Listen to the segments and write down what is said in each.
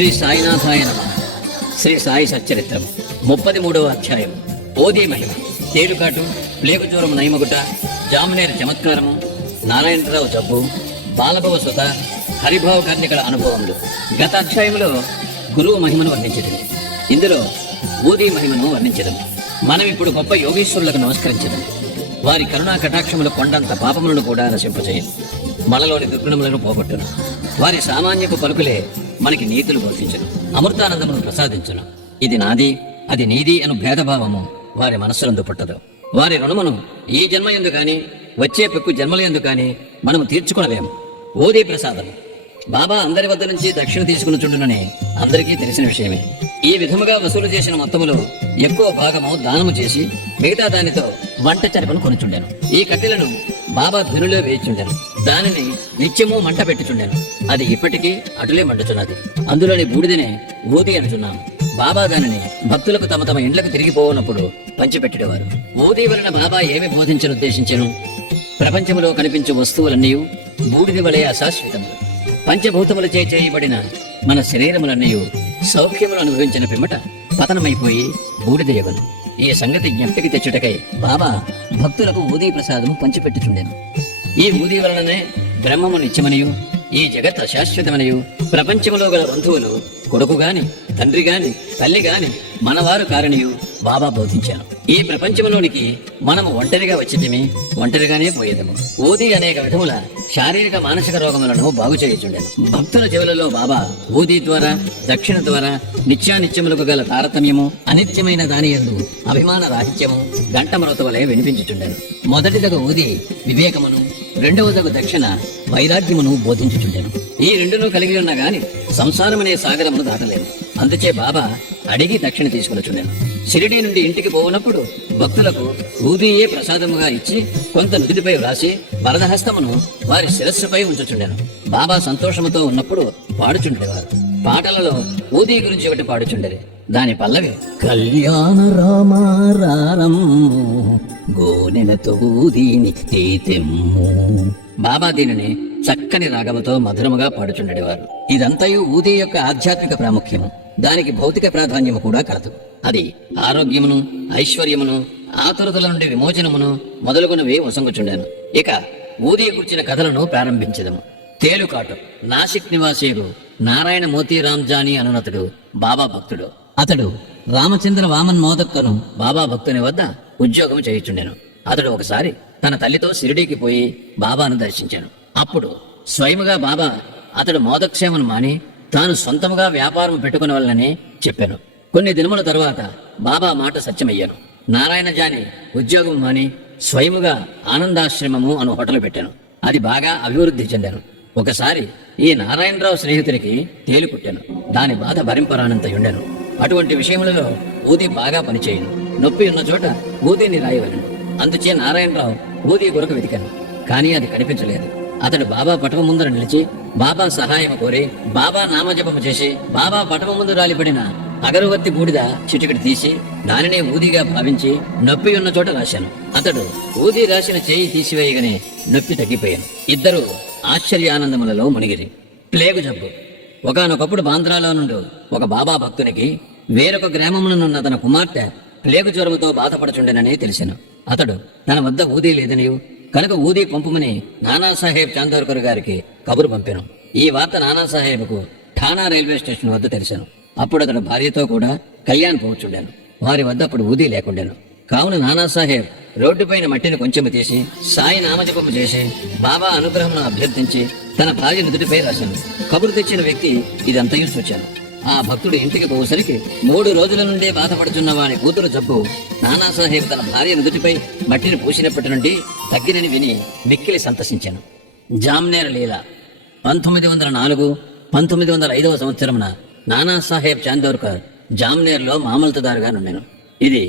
శ్రీ సాయినాథాయ నమః. శ్రీ సాయి సచ్చరిత్రం 33వ అధ్యాయం. ఓదీ మహిమ. తేలుకాటు, ప్లేగు జ్వరం నయమగుట, జామనేరు చమత్కారము, నారాయణరావు జబ్బు, బాలభవ సుత, హరిభావ కర్ణికల అనుభవములు. గత అధ్యాయంలో గురువు మహిమను వర్ణించడం, ఇందులో ఓదీ మహిమను వర్ణించడం. మనం ఇప్పుడు గొప్ప యోగీశ్వరులకు నమస్కరించడం. వారి కరుణా కటాక్షములు కొండంత పాపములను కూడా నశింపచేయను, మనలోని దుర్గుణములను పోగొట్టును. వారి సామాన్యపు పలుకులే మనకి నీతులు బోధించను, అమృతానందమును ప్రసాదించును. ఇది నాది, అది నీది అను భేదభావము వారి మనస్సులందు పుట్టదు. వారి రుణమును ఈ జన్మ ఎందు కాని వచ్చే పెక్కు జన్మల ఎందు కాని మనము తీర్చుకునలేము. ఓదీ ప్రసాదము. బాబా అందరి వద్ద నుంచి దక్షిణ తీసుకుని చుండునని అందరికీ తెలిసిన విషయమే. ఈ విధముగా వసూలు చేసిన మొత్తములో ఎక్కువ భాగము దానము చేసి మిగతా దానితో వంట చరపను కొనుచుండాను. ఈ కట్టెలను బాబా ధనులో వేయిచుండాను. దానిని నిత్యము మంట పెట్టుచుండాను. అది ఇప్పటికీ అటులే మండుచున్నది. అందులోని బూడిదనే ఓదీ అనుచున్నాము. బాబా దానిని భక్తులకు తమ తమ ఇండ్లకు తిరిగిపోవునప్పుడు పంచిపెట్టేవారు. ఓదీ వలన బాబా ఏమి బోధించనుద్దేశించెను? ప్రపంచములో కనిపించే వస్తువులన్నీ బూడిది వలె అశాశ్వతములు. పంచభూతములచే చేయబడిన మన శరీరములన్నీ సౌఖ్యములు అనుభవించిన పిమ్మట పతనమైపోయి బూడిదయగను. ఈ సంగతి జ్ఞప్తికి తెచ్చుటకై బాబా భక్తులకు ఊదీ ప్రసాదము పంచిపెట్టుచుండెను. ఈ ఊదీ వలననే బ్రహ్మము నిత్యమనియు, ఈ జగత్ అశాశ్వతమనియు, ప్రపంచములో గల బంధువులు కొడుకు గాని, తండ్రి గాని, తల్లి గాని మనవారు కారణియు బాబా బోధించాను. ఈ ప్రపంచంలోనికి మనము ఒంటరిగా వచ్చితేమి, ఒంటరిగానే పోయేదము. ఓదీ అనేక విధముల శారీరక మానసిక రోగములను బాగు చేయుచుండెను. భక్తుల చెవులలో బాబా ఓదీ ద్వారా, దక్షిణ ద్వారా నిత్యానిత్యములకు గల తారతమ్యము, అనిత్యమైన దాని యందు అభిమాన రాహిత్యము గంటమరొత వలె వినిపించుచుండెను. మొదటిదగు ఓదీ వివేకమును, రెండవదగు దక్షిణ వైరాగ్యమును బోధించుచుండెను. ఈ రెండును కలిగి ఉన్న గాని సంసారమనే సాగరమును దాటలేదు. అందుచే బాబా అడిగి దక్షిణ తీసుకునిచుండెను. షిరిడీ నుండి ఇంటికి పోవునప్పుడు భక్తులకు ఊదీయే ప్రసాదముగా ఇచ్చి కొంత నుదిటిపై వ్రాసి వరదహస్తమును వారి శిరస్సుపై ఉంచుచుండెను. బాబా సంతోషముతో ఉన్నప్పుడు పాడుచుండేవారు. పాటలలో ఊదీ గురించి ఒకటి పాడుచుండేది. దాని పల్లవి కళ్యాణ రామారారము గోనెలతో ఊదీని తీతెమ్ము. బాబా దీనిని చక్కని రాగముతో మధురముగా పాడుచుండేవారు. ఇదంతయు ఊదీ యొక్క ఆధ్యాత్మిక ప్రాముఖ్యము. దానికి భౌతిక ప్రాధాన్యము కూడా కలదు. అది ఆరోగ్యమును, ఐశ్వర్యమును, ఆతురతల నుండి విమోచనమును మొదలుగునవి వసంగుచుండాను. ఇక ఊదీ కూర్చిన కథలను ప్రారంభించదము. తేలుకాటు. నాసిక్ నివాసియుడు నారాయణ మోతీరామ్ జానీ అనునతుడు బాబా భక్తుడు. అతడు రామచంద్ర వామన్ మోదక్కను బాబా భక్తుని వద్ద ఉద్యోగం చేయుచుండెను. అతడు ఒకసారి తన తల్లితో షిరిడీకి పోయి బాబాను దర్శించాను. అప్పుడు స్వయముగా బాబా అతడు మోదక్షేమను మాని తాను సొంతముగా వ్యాపారం పెట్టుకునే వాళ్ళని చెప్పాను. కొన్ని దినముల తరువాత బాబా మాట సత్యమయ్యాను. నారాయణ జాని ఉద్యోగం మాని స్వయముగా ఆనందాశ్రమము అను హోటల్ పెట్టాను. అది బాగా అభివృద్ధి చెందాను. ఒకసారి ఈ నారాయణరావు స్నేహితుడికి తేలు కుట్టాను. దాని బాధ భరింపరానంత ఉండెను. అటువంటి విషయములలో ఊదీ బాగా పనిచేయను. నొప్పి ఉన్న చోట ఊదీని రాయవలను. అందుచే నారాయణరావు ఊదీ కొరకు వెతికాను. కానీ అది కనిపించలేదు. అతడు బాబా పటము ముందర నిలిచి బాబా సహాయం కోరి బాబా నామజపము చేసి బాబా పటము ముందు రాలిపడిన అగరవత్తి బూడిద చిటికటి తీసి దానినే ఊదీగా భావించి నొప్పి ఉన్న చోట రాశాను. అతడు ఊదీ రాసిన చేయి తీసివేయగానే నొప్పి తగ్గిపోయాను. ఇద్దరు ఆశ్చర్యానందములలో మునిగిరి. ప్లేగు జబ్బు. ఒకానొకప్పుడు బాంద్రాలో నుండి ఒక బాబా భక్తునికి వేరొక గ్రామమునున్న తన కుమార్తె ప్లేగు జ్వరముతో బాధపడుచుండెనని తెలిసాను. అతడు తన వద్ద ఊదీ లేదనియు కనుక ఊదీ పంపుమని నానాసాహెబ్ చాందోర్కర్ గారికి కబురు పంపాను. ఈ వార్త నానాసాహెబ్కు ఠానా రైల్వే స్టేషన్ వద్ద తెలిసాను. అప్పుడు అతడు భార్యతో కూడా కళ్యాణ్ పోవచ్చుండాను. వారి వద్ద అప్పుడు ఊదీ లేకుండాను. కావున నానాసాహెబ్ రోడ్డుపైన మట్టిని కొంచెము తీసి సాయి నామజపము చేసి బాబా అనుగ్రహమును అభ్యర్థించి తన భార్య నుదుటిపై రాశాను. కబురు తెచ్చిన వ్యక్తి ఇదంతయు చూచాను. ఆ భక్తుడు ఇంటికి పోసరికి 3 రోజుల నుండే బాధపడుతున్న వాని కూతురు జబ్బు నానాసాహెబ్ తన భార్య నుదుటిపై మట్టిని పూసినప్పటి నుండి తగ్గినని విని మిక్కిలి సంతసించాను. జామ్నేర్ లీల. 1904-1905 సంవత్సరమున నానాసాహెబ్ చాందోర్కర్ జామ్నేర్లో మామల్తదారుగా నుండెను. ఇది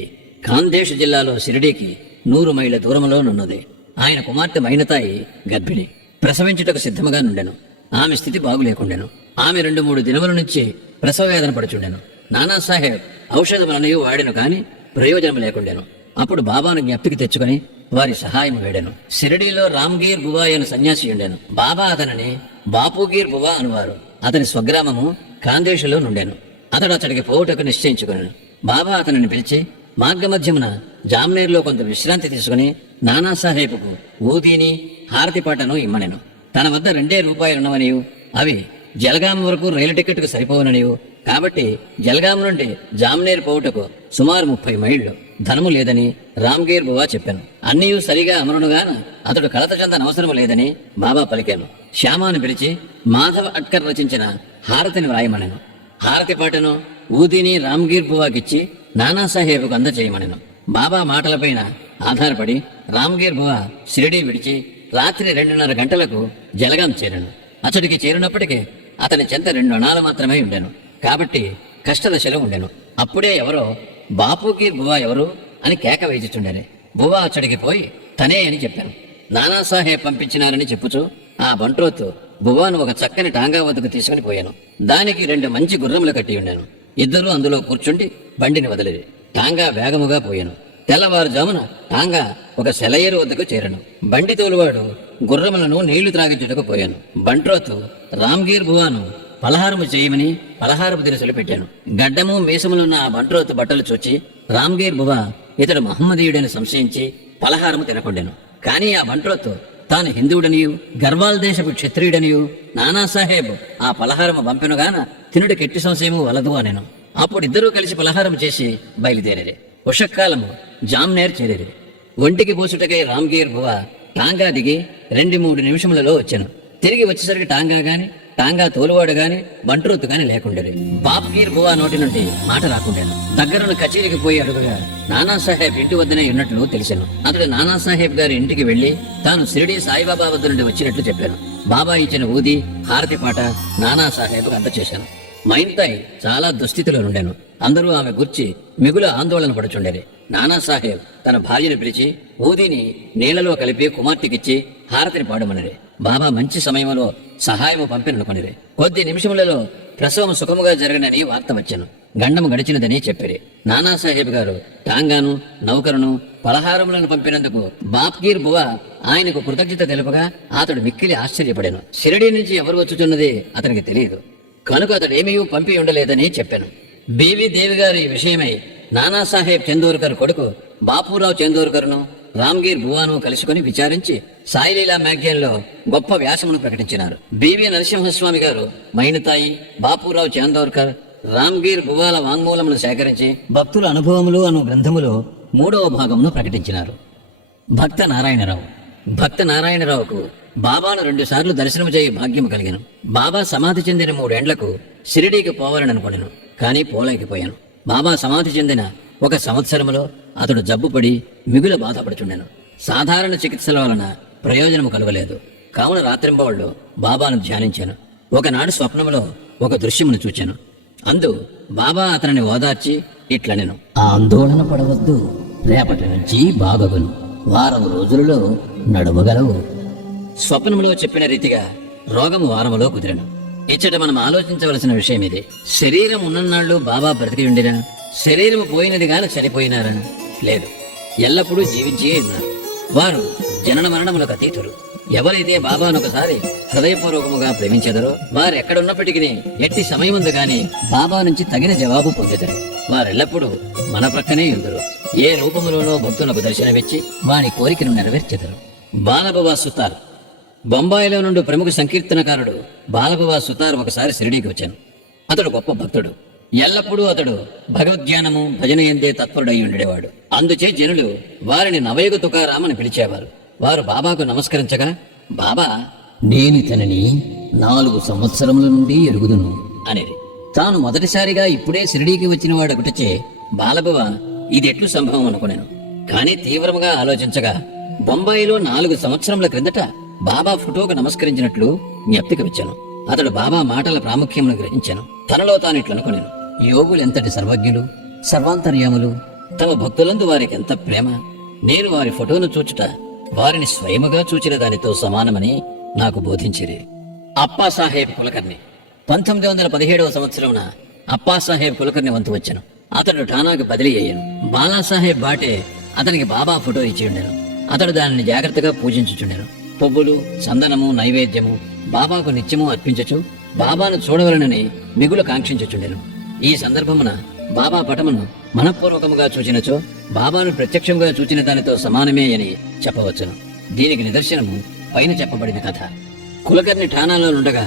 ఖాందేశ్ జిల్లాలో షిరిడీకి 100 మైళ్ళ దూరంలో నున్నది. ఆయన కుమార్తె మైనతాయి గర్భిణి. ప్రసవించుటకు సిద్ధముగా నుండెను. ఆమె స్థితి బాగులేకుండెను. ఆమె 2-3 దినముల నుంచి ప్రసవ వేదన పడుచుండెను. నానాసాహెబ్ ఔషధములన్నీ వాడెను కాని ప్రయోజనం లేకుండెను. అప్పుడు బాబాను జ్ఞప్తికి తెచ్చుకుని వారి సహాయం వేడెను. షిరిడీలో రామ్గీర్ బువా అను సన్యాసి ఉండెను. బాబా అతనిని బాపుగీర్ బువా అనువారు. అతని స్వగ్రామము కాందేశులో నుండాను. అతడు అతడికి పోవుటకు నిశ్చయించుకున్నాను. బాబా అతనిని పిలిచి మార్గమధ్యమున జామ్నేర్లో కొంత విశ్రాంతి తీసుకుని నానాసాహెబ్కు ఊదీని హారతి పాటను ఇమ్మనెను. తన వద్ద 2 రూపాయలున్నవనియు అవి జలగాం వరకు రైలు టికెట్కు సరిపోవననియు, కాబట్టి జలగాం నుండి జామ్నేర్ పోవుటకు సుమారు 30 మైళ్ళు, ధనము లేదని రామ్గీర్ బువా చెప్పాను. అన్నీయూ సరిగా అమరునుగాన అతడు కలత చెందనవసరము లేదని బాబా పలికాను. శ్యామాను పిలిచి మాధవ్ అట్కర్ రచించిన హారతిని వ్రాయమనెను. హారతి పాటను ఊదిని రామ్గీర్ బువాకిచ్చి నానాసాహెబ్కు అందచేయమనెను. బాబా మాటలపైన ఆధారపడి రామ్గీర్ బువా షిరిడీ విడిచి రాత్రి 2:30 గంటలకు జలగాం చేరాను. అతడికి చేరినప్పటికీ అతని చెంత 2 అణాలు మాత్రమే ఉండెను, కాబట్టి కష్టదశలో ఉండెను. అప్పుడే ఎవరో బాపూగీర్ బువా ఎవరు అని కేక వేచిచుండెను. బువా అతడికి పోయి తనే అని చెప్పాను. నానాసాహెబ్ పంపించినారని చెప్పుచు ఆ బంట్రోతు బువాను ఒక చక్కని టాంగా వద్దకు తీసుకుని పోయాను. దానికి 2 మంచి గుర్రములు కట్టి ఉండాను. ఇద్దరూ అందులో కూర్చుండి బండిని వదిలేది. టాంగా వేగముగా పోయాను. తెల్లవారుజామున టాంగా ఒక సెలయేరు వద్దకు చేరను. బండి తోలువాడు గుర్రములను నీళ్లు త్రాగించుటకు పోయాను. బంట్రోతు రామ్గీర్ బువాను పలహారము చేయమని పలహారపు దినుసులు పెట్టాను. గడ్డము మీసములున్న ఆ బంట్రోతు బట్టలు చూచి రామ్గీర్ బువా ఇతడు మహమ్మదీయుడని సంశయించి పలహారము తినకుండాను. కానీ ఆ బంట్రోతు తాను హిందువుడనియు గర్వాల్ దేశపు క్షత్రియుడనియు నానాసాహెబ్ ఆ పలహారము పంపెనుగాన తినుడి కెట్టి సంశయము వలదు అనెను. అప్పుడు ఇద్దరూ కలిసి పలహారం చేసి బయలుదేరేది. ఉషక్కాలము జామ్నేర్ చేరేది. ఒంటికి పోసుటకై రామ్గీర్ బువా టాంగా దిగి 2-3 నిమిషములలో వచ్చాను. తిరిగి వచ్చేసరికి టాంగా గాని టాంగా తోలువాడు గాని బంట్రోతు గాని లేకుండేది. బాప్గీర్ బువా నోటి నుండి మాట రాకుండాను. దగ్గరున్న కచేరీకి పోయి అడుగుగా నానాసాహెబ్ ఇంటి వద్దనే ఉన్నట్లు తెలిసాను. అతడు నానాసాహెబ్ గారి ఇంటికి వెళ్లి తాను షిరిడీ సాయిబాబా వద్ద నుండి వచ్చినట్లు చెప్పాను. బాబా ఇచ్చిన ఊది హారతి పాట నానాసాహెబ్ అందచేశాను. మైన్తాయ్ చాలా దుస్థితిలో నుండాను. అందరూ ఆమె గుర్చి మిగుల ఆందోళన పడుచుండేది. నానాసాహెబ్ తన భార్యను పిలిచి ఊదిని నీళ్లలో కలిపి కుమార్తెకిచ్చి హారతిని పాడమనిది. బాబా మంచి సమయంలో సహాయము పంపిననుకొనిది. కొద్ది నిమిషములలో ప్రసవం సుఖముగా జరగనని వార్త వచ్చాను. గండము గడిచినదని చెప్పిరి. నానాసాహెబ్ గారు టాంగాను నౌకరును పలహారములను పంపినందుకు బాప్గీర్ బువా ఆయనకు కృతజ్ఞత తెలుపగా అతడు మిక్కిలి ఆశ్చర్యపడాను. షిరిడీ నుంచి ఎవరు వచ్చుచున్నది అతనికి తెలియదు కనుక అతడేమీ పంపి ఉండలేదని చెప్పాను. బీవీ దేవి గారి విషయమై నానాసాహెబ్ చందోర్కర్ కొడుకు బాపూరావు చందోర్కర్ను రామ్గీర్ బువాను కలుసుకుని విచారించి సాయిలీలా మ్యాగజైన్ లో గొప్ప వ్యాసమును ప్రకటించినారు. బివి నరసింహస్వామి గారు మైనతాయి బాపూరావు చందోర్కర్ రామ్గీర్ బువాల వాంగ్మూలమును సేకరించి భక్తుల అనుభవములు అను గ్రంథములో 3వ భాగమును ప్రకటించినారు. భక్త నారాయణరావు. భక్త నారాయణరావుకు బాబాను 2 సార్లు దర్శనము చేయి భాగ్యము కలిగాను. బాబా సమాధి చెందిన 3 ఏండ్లకు షిరిడీకి పోవాలని అనుకున్నాను, కానీ పోలేకపోయాను. బాబా సమాధి చెందిన 1 సంవత్సరములో అతడు జబ్బుపడి మిగుల బాధపడుచుండెను. సాధారణ చికిత్సల వలన ప్రయోజనము కలగలేదు. కావున రాత్రింబవళ్ళు బాబాను ధ్యానించాను. ఒకనాడు స్వప్నములో ఒక దృశ్యమును చూచాను. అందు బాబా అతనిని ఓదార్చి ఇట్లనెను, ఆందోళన పడవద్దు, రేపటి నుంచి బాగగును, వారం రోజులలో నడుమగలవు. స్వప్నములో చెప్పిన రీతిగా రోగము వారములో కుదిరెను. ఇచ్చట మనం ఆలోచించవలసిన విషయం ఇది. శరీరం ఉన్ననాళ్ళు బాబా బ్రతికి ఉండినా, శరీరము పోయినది గాని చనిపోయినారా? లేదు, ఎల్లప్పుడూ జీవించే ఉన్నారు. వారు జనన మరణములకు అతీతులు. ఎవరైతే బాబాను ఒకసారి హృదయపూర్వకముగా ప్రేమించెదరో వారు ఎక్కడున్నప్పటికీ ఎట్టి సమయముందు గాని బాబా నుంచి తగిన జవాబు పొందుతారు. వారెల్లప్పుడూ మన ప్రక్కనే ఉందరు. ఏ రూపములోనో భక్తులకు దర్శనమిచ్చి వాని కోరికను నెరవేర్చెదరు. బాలబబా సుతార్. బొంబాయిలో నుండి ప్రముఖ సంకీర్తనకారుడు బాలబబా సుతార్ ఒకసారి షిరిడీకి వచ్చాను. అతడు గొప్ప భక్తుడు. ఎల్లప్పుడూ అతడు భగవద్ధ్యానము భజన ఎందే తత్పరుడై ఉండేవాడు. అందుచే జనులు వారిని నవయుగ తుకారాం అని పిలిచేవారు. వారు బాబాకు నమస్కరించగా, బాబా నేనితనిని 4 సంవత్సరముల నుండి ఎరుగుదును అనేది. తాను మొదటిసారిగా ఇప్పుడే షిరిడీకి వచ్చిన వాడు ఒకటిచే బాలబబా ఇది ఎట్లు సంభవం అనుకున్నాను. కానీ తీవ్రముగా ఆలోచించగా బొంబాయిలో 4 సంవత్సరముల క్రిందట బాబా ఫోటోకు నమస్కరించినట్లు జ్ఞప్తికి వచ్చాను. అతడు బాబా మాటల ప్రాముఖ్యమును గ్రహించాను. తనలో తాను ఇట్లనుకున్నాను, యోగులు ఎంతటి సర్వజ్ఞులు, సర్వాంతర్యాములు, తమ భక్తులందు వారికి ఎంత ప్రేమ. నేను వారి ఫోటోను చూచుట వారిని స్వయముగా చూచిన దానితో సమానమని నాకు బోధించిరి. అప్పాసాహెబ్ కులకర్ణి. 1917వ సంవత్సరమున అప్పాసాహెబ్ కులకర్ణి వంతు వచ్చాను. అతడు ఠానాకు బదిలీ అయ్యాను. బాలాసాహెబ్ బాటే అతనికి బాబా ఫోటో ఇచ్చి ఉండెను. అతడు దానిని జాగ్రత్తగా పూజించుచుండెను. పువ్వులు, చందనము, నైవేద్యము బాబాకు నిత్యము అర్పించచ్చు బాబాను చూడవలనని మిగులు కాంక్షించుచుండెను. ఈ సందర్భమున బాబా పటమును మనఃపూర్వకముగా చూచినచో బాబాను ప్రత్యక్షంగా చూచిన దానితో సమానమే అని చెప్పవచ్చును. దీనికి నిదర్శనము పైన చెప్పబడిన కథ. కులకర్ణి ఠానాలో ఉండగా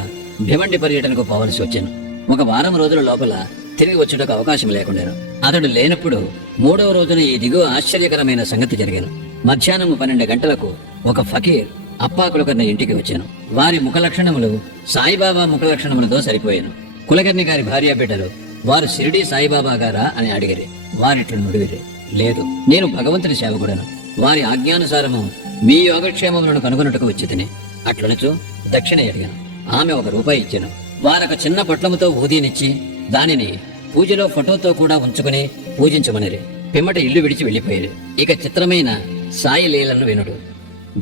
భివండి పర్యటనకు పోవలసి వచ్చాను. ఒక వారం రోజుల లోపల తిరిగి వచ్చుటకు అవకాశం లేకుండాను. అతడు లేనప్పుడు 3వ రోజున ఈ దిగువ ఆశ్చర్యకరమైన సంగతి జరిగాను. మధ్యాహ్నం 12 గంటలకు ఒక ఫకీర్ అప్పా కులకర్ణి ఇంటికి వచ్చాను. వారి ముఖ లక్షణములు సాయిబాబా ముఖ లక్షణములతో సరిపోయాను. కులకర్ణి గారి భార్య బిడ్డలు వారు షిరిడీ సాయిబాబా గారా అని అడిగిరి. వారిట్లు నుడివిరి, లేదు, నేను భగవంతుని సేవకుడను. వారి ఆజ్ఞానుసారము మీ యోగక్షేమములను కనుగొనుటకు వచ్చి తిని అట్లనచో దక్షిణ అడిగాను. ఆమె 1 రూపాయి ఇచ్చాను. వారొక చిన్న పొట్లముతో ఊదీనిచ్చి దానిని పూజలో ఫోటోతో కూడా ఉంచుకుని పూజించమనిరి. పిమ్మట ఇల్లు విడిచి వెళ్లిపోయారు. ఇక చిత్రమైన సాయి లీలను వినుడు.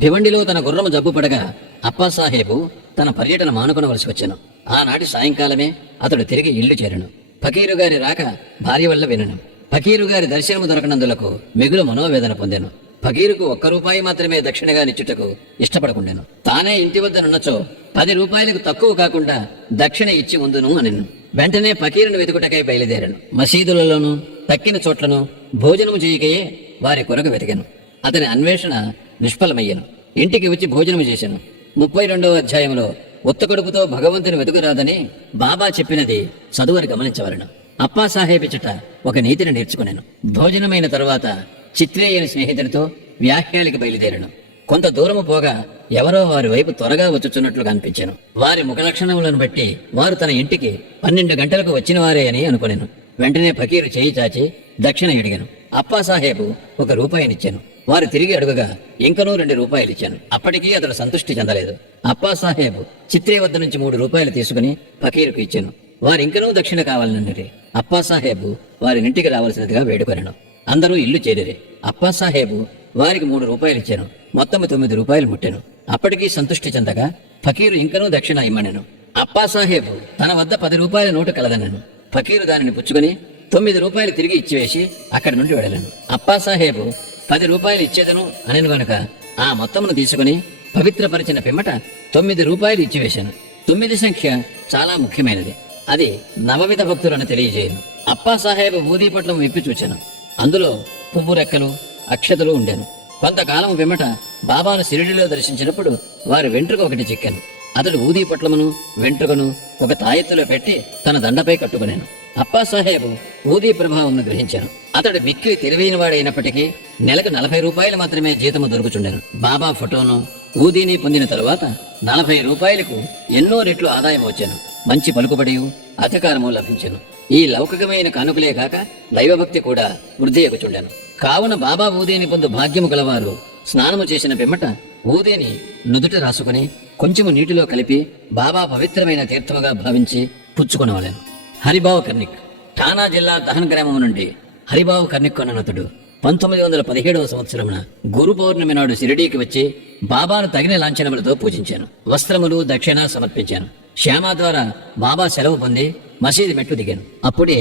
భివండిలో తన గుర్రము జబ్బు పడగా అప్పాసాహేబు తన పర్యటన మానుకొనవలసి వచ్చాను. ఆనాటి సాయంకాలమే అతడు తిరిగి ఇల్లు చేరను. ఫకీరు గారి రాక భార్య వల్ల వినను. ఫకీరు గారి దర్శనము దొరకనందులకు మిగులు మనోవేదన పొందాను. ఫకీరుకు 1 రూపాయి మాత్రమే దక్షిణగా నిచ్చుటకు ఇష్టపడకుండాను. తానే ఇంటి వద్ద నున్నచో 10 రూపాయలకు తక్కువ కాకుండా దక్షిణ ఇచ్చి ఉందును అనెను. వెంటనే ఫకీరును వెతుకుటకై బయలుదేరాను. మసీదులలోనూ తక్కిన చోట్లను భోజనము చేయకయే వారి కొరకు వెతికాను. అతని అన్వేషణ నిష్ఫలమయ్యాను. ఇంటికి వచ్చి భోజనము చేశాను. 32వ అధ్యాయంలో ఉత్త కడుపుతో భగవంతుని వెతుకురాదని బాబా చెప్పినది చదువుని గమనించవలను. అప్పాసాహేబ్ ఇచ్చట ఒక నీతిని నేర్చుకున్నాను. భోజనమైన తరువాత చిత్రేయని స్నేహితుడితో వ్యాఖ్యాలకి బయలుదేరాను. కొంత దూరము పోగా ఎవరో వారి వైపు త్వరగా వచ్చుచున్నట్లు కనిపించాను. వారి ముఖ లక్షణములను బట్టి వారు తన ఇంటికి 12 గంటలకు వచ్చిన వారే అని అనుకున్నాను. వెంటనే ఫకీరు చేయి చాచి దక్షిణ అడిగాను. అప్పాసాహేబు 1 రూపాయినిచ్చాను. వారు తిరిగి అడుగగా ఇంకనూ 2 రూపాయలు ఇచ్చాను. అప్పటికీ అతడు సంతృష్టి చెందలేదు. అప్పాసాహేబు చిత్రే వద్ద నుంచి 3 రూపాయలు తీసుకుని ఫకీరుకు ఇచ్చాను. వారు ఇంకనూ దక్షిణ కావాలన్నది. అప్పాసాహేబు వారి ఇంటికి రావాల్సినదిగా వేడుకొనెను. అందరూ ఇల్లు చేరిరి. అప్పాసాహేబు వారికి 3 రూపాయలు ఇచ్చాను. మొత్తం 9 రూపాయలు ముట్టాను. అప్పటికీ సంతృష్టి చెందగా ఫకీరు ఇంకనూ దక్షిణ ఇమ్మనెను. అప్పాసాహేబు తన వద్ద 10 రూపాయల నోటు కలదనను. ఫకీరు దానిని పుచ్చుకొని 9 రూపాయలు తిరిగి ఇచ్చివేసి అక్కడి నుండి వెడలను. అప్పాసాహేబు 10 రూపాయలు ఇచ్చేదను అనెను గనుక ఆ మొత్తమును తీసుకుని పవిత్రపరిచిన పిమ్మట 9 రూపాయలు ఇచ్చివేశాను. 9 సంఖ్య చాలా ముఖ్యమైనది. అది నవవిధ భక్తులను తెలియజేయను. అప్పాసాహేబు ఊదీ పట్లం విప్పి చూచాను. అందులో పువ్వు రెక్కలు, అక్షతలు ఉండెను. కొంతకాలం పిమ్మట బాబాను షిరిడిలో దర్శించినప్పుడు వారి వెంట్రుక ఒకటి చిక్కాను. అతడు ఊదీ పట్లమును వెంట్రుకను ఒక తాయెత్తులో పెట్టి తన దండపై కట్టుకునేను. అప్పాసాహేబు ఊదీ ప్రభావం గ్రహించాను. అతడు మిక్కిలి తెలివైన వాడైనప్పటికీ నెలకు 40 రూపాయలు మాత్రమే జీతము దొరుకుచుండెను. బాబా ఫోటోను ఊదీని పొందిన తరువాత 40 రూపాయలకు ఎన్నో రెట్లు ఆదాయం వచ్చాను. మంచి పలుకుబడియు అధికారము లభించెను. ఈ లౌకికమైన కానుకలే కాక దైవభక్తి కూడా వృద్ధి ఎగుచుండెను. కావున బాబా ఊదీని పొందు భాగ్యము గలవారు స్నానము చేసిన పిమ్మట ఊదీని నుదుట రాసుకుని కొంచెము నీటిలో కలిపి బాబా పవిత్రమైన తీర్థముగా భావించి పుచ్చుకునవలెను. హరిబావు కర్ణిక్ ఠానా జిల్లా దహన్ గ్రామం నుండి హరిబావు కర్ణిక్ అన్నతడు 1917వ సంవత్సరమున గురు పౌర్ణమి నాడు షిరిడీకి వచ్చి బాబాను తగిన లాంఛనములతో పూజించాను. వస్త్రములు దక్షిణ సమర్పించాను. శ్యామ ద్వారా బాబా సెలవు పొంది మసీదు మెట్లు దిగాను. అప్పుడే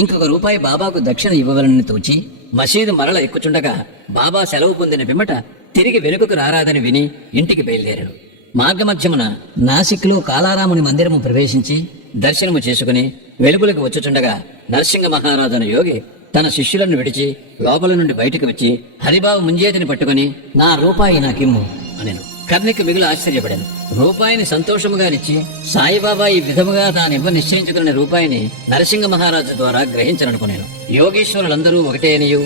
ఇంకొక రూపాయి బాబాకు దక్షిణ ఇవ్వవలని తోచి మసీదు మరల ఎక్కుచుండగా బాబా సెలవు పొందిన పిమ్మట తిరిగి వెనుకకు రారాదని విని ఇంటికి బయలుదేరాను. మార్గమధ్యమున నాసిక్లో కాలారాముని మందిరము ప్రవేశించి దర్శనము చేసుకుని వెలుగులకు వచ్చుచుండగా నరసింహ మహారాజు అనే యోగి తన శిష్యులను విడిచి లోపల నుండి బయటకు వచ్చి హరిబాబు ముంజేతిని పట్టుకుని నా రూపాయి నాకిమ్ము అనెను. కర్ణిక్ మిగులు ఆశ్చర్యపడాను. రూపాయిని సంతోషముగానిచ్చి సాయిబాబా ఈ విధముగా తానివ్వ నిశ్చయించుకున్న రూపాయిని నరసింహ మహారాజు ద్వారా గ్రహించననుకునేను. యోగీశ్వరులందరూ ఒకటే అనియు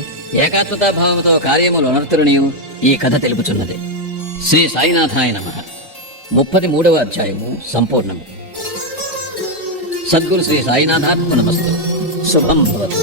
ఏకాత్మతాభావముతో కార్యములు అనర్తులనియు ఈ కథ తెలుపుచున్నది. శ్రీ సాయినాథాయ నమః. 33వ అధ్యాయము సంపూర్ణము. సద్గురు శ్రీ సాయినాథాత్మనమస్తు. శుభం భవతు.